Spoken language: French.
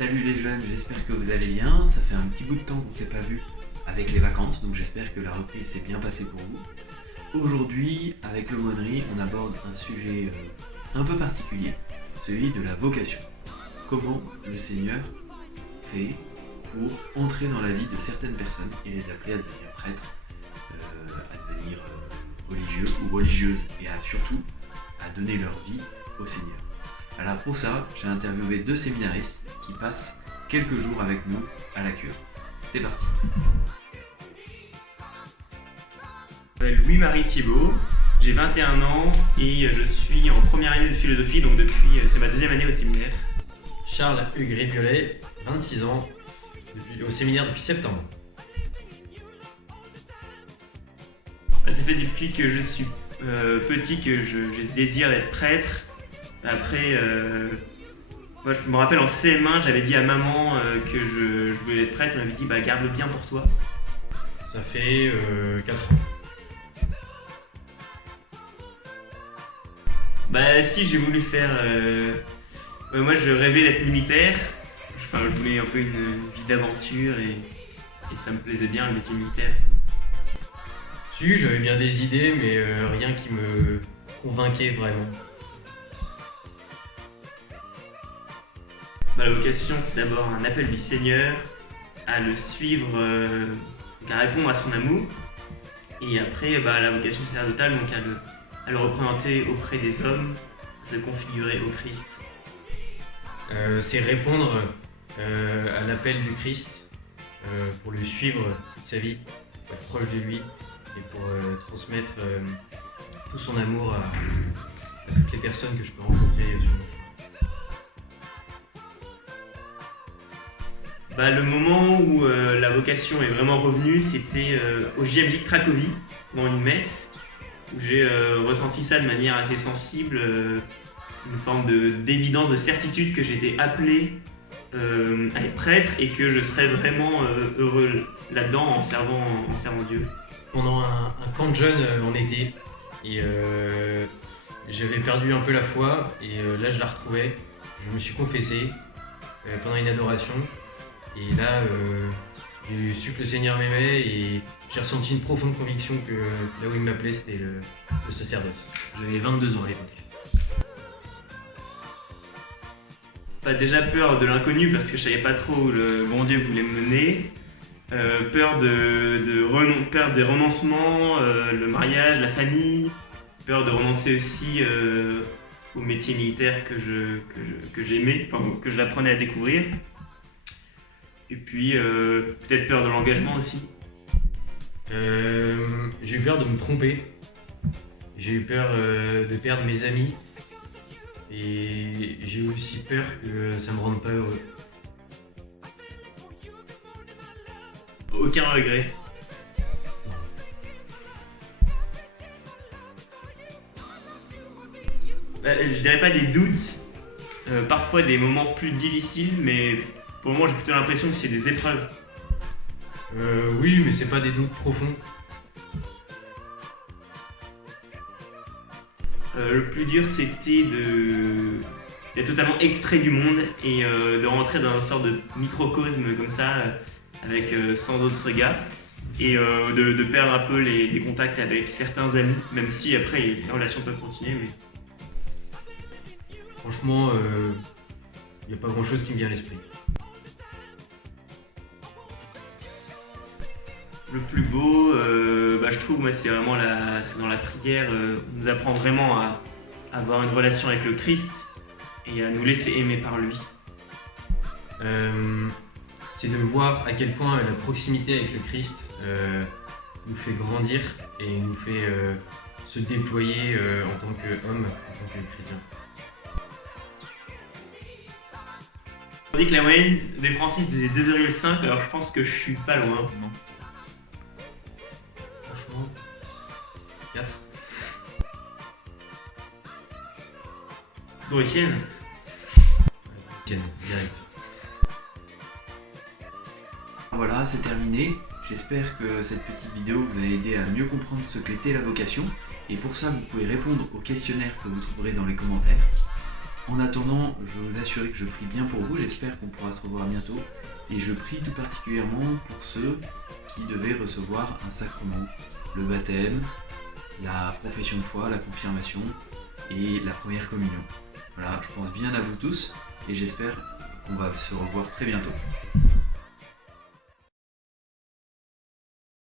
Salut les jeunes, j'espère que vous allez bien. Ça fait un petit bout de temps qu'on ne s'est pas vu avec les vacances, donc j'espère que la reprise s'est bien passée pour vous. Aujourd'hui, avec l'aumônerie, on aborde un sujet un peu particulier, celui de la vocation. Comment le Seigneur fait pour entrer dans la vie de certaines personnes et les appeler à devenir prêtres, à devenir religieux ou religieuses, et surtout à donner leur vie au Seigneur. Alors pour ça, j'ai interviewé 2 séminaristes qui passent quelques jours avec nous à la cure. C'est parti. Je m'appelle Louis-Marie Thibault, j'ai 21 ans et je suis en première année de philosophie, donc c'est ma 2e année au séminaire. Charles Hugret-Violet, 26 ans, au séminaire depuis septembre. Ça fait depuis que je suis petit que j'ai ce désir d'être prêtre. Après, moi je me rappelle en CM1, j'avais dit à maman que je voulais être prêtre. Elle m'avait dit garde-le bien pour toi. Ça fait 4 ans. Si, j'ai voulu faire... moi je rêvais d'être militaire. Je voulais un peu une vie d'aventure et ça me plaisait bien le métier militaire. Si, j'avais bien des idées, mais rien qui me convainquait vraiment. La vocation, c'est d'abord un appel du Seigneur à le suivre, à répondre à son amour. Et après, la vocation sacerdotale, donc à le représenter auprès des hommes, à se configurer au Christ. C'est répondre à l'appel du Christ pour le suivre toute sa vie, pour être proche de lui et pour transmettre tout son amour à toutes les personnes que je peux rencontrer sur mon chemin. Le moment où la vocation est vraiment revenue, c'était au JMJ de Cracovie, dans une messe, où j'ai ressenti ça de manière assez sensible, une forme d'évidence, de certitude que j'étais appelé à être prêtre et que je serais vraiment heureux là-dedans en servant Dieu. Pendant un camp de jeunes en été, et j'avais perdu un peu la foi, et là je la retrouvais. Je me suis confessé pendant une adoration. Et là, j'ai su que le Seigneur m'aimait et j'ai ressenti une profonde conviction que là où il m'appelait, c'était le sacerdoce. J'avais 22 ans à l'époque. Déjà peur de l'inconnu parce que je savais pas trop où le bon Dieu voulait me mener. Peur de renoncement, le mariage, la famille. Peur de renoncer aussi au métier militaire que j'aimais, que je l'apprenais à découvrir. Et puis, peut-être peur de l'engagement aussi. J'ai eu peur de me tromper. J'ai eu peur de perdre mes amis. Et j'ai eu aussi peur que ça me rende pas heureux. Aucun regret. Je dirais pas des doutes. Parfois des moments plus difficiles, mais... Pour moi, j'ai plutôt l'impression que c'est des épreuves. Oui, mais c'est pas des doutes profonds. Le plus dur, c'était d'être totalement extrait du monde et de rentrer dans une sorte de microcosme comme ça, avec 100 autres gars, et de perdre un peu les contacts avec certains amis, même si après les relations peuvent continuer. Mais... Franchement, y a pas grand chose qui me vient à l'esprit. Le plus beau, je trouve, moi, c'est vraiment c'est dans la prière. On nous apprend vraiment à avoir une relation avec le Christ et à nous laisser aimer par lui. C'est de voir à quel point la proximité avec le Christ nous fait grandir et nous fait se déployer en tant qu'homme, en tant que chrétien. On dit que la moyenne des Français c'est 2,5, alors je pense que je suis pas loin. Non. Franchement, 4. Dont Etienne. Tiens, direct. Voilà, c'est terminé. J'espère que cette petite vidéo vous a aidé à mieux comprendre ce qu'était la vocation. Et pour ça, vous pouvez répondre au questionnaire que vous trouverez dans les commentaires. En attendant, je veux vous assurer que je prie bien pour vous, j'espère qu'on pourra se revoir bientôt. Et je prie tout particulièrement pour ceux qui devaient recevoir un sacrement, le baptême, la profession de foi, la confirmation et la première communion. Voilà, je pense bien à vous tous et j'espère qu'on va se revoir très bientôt.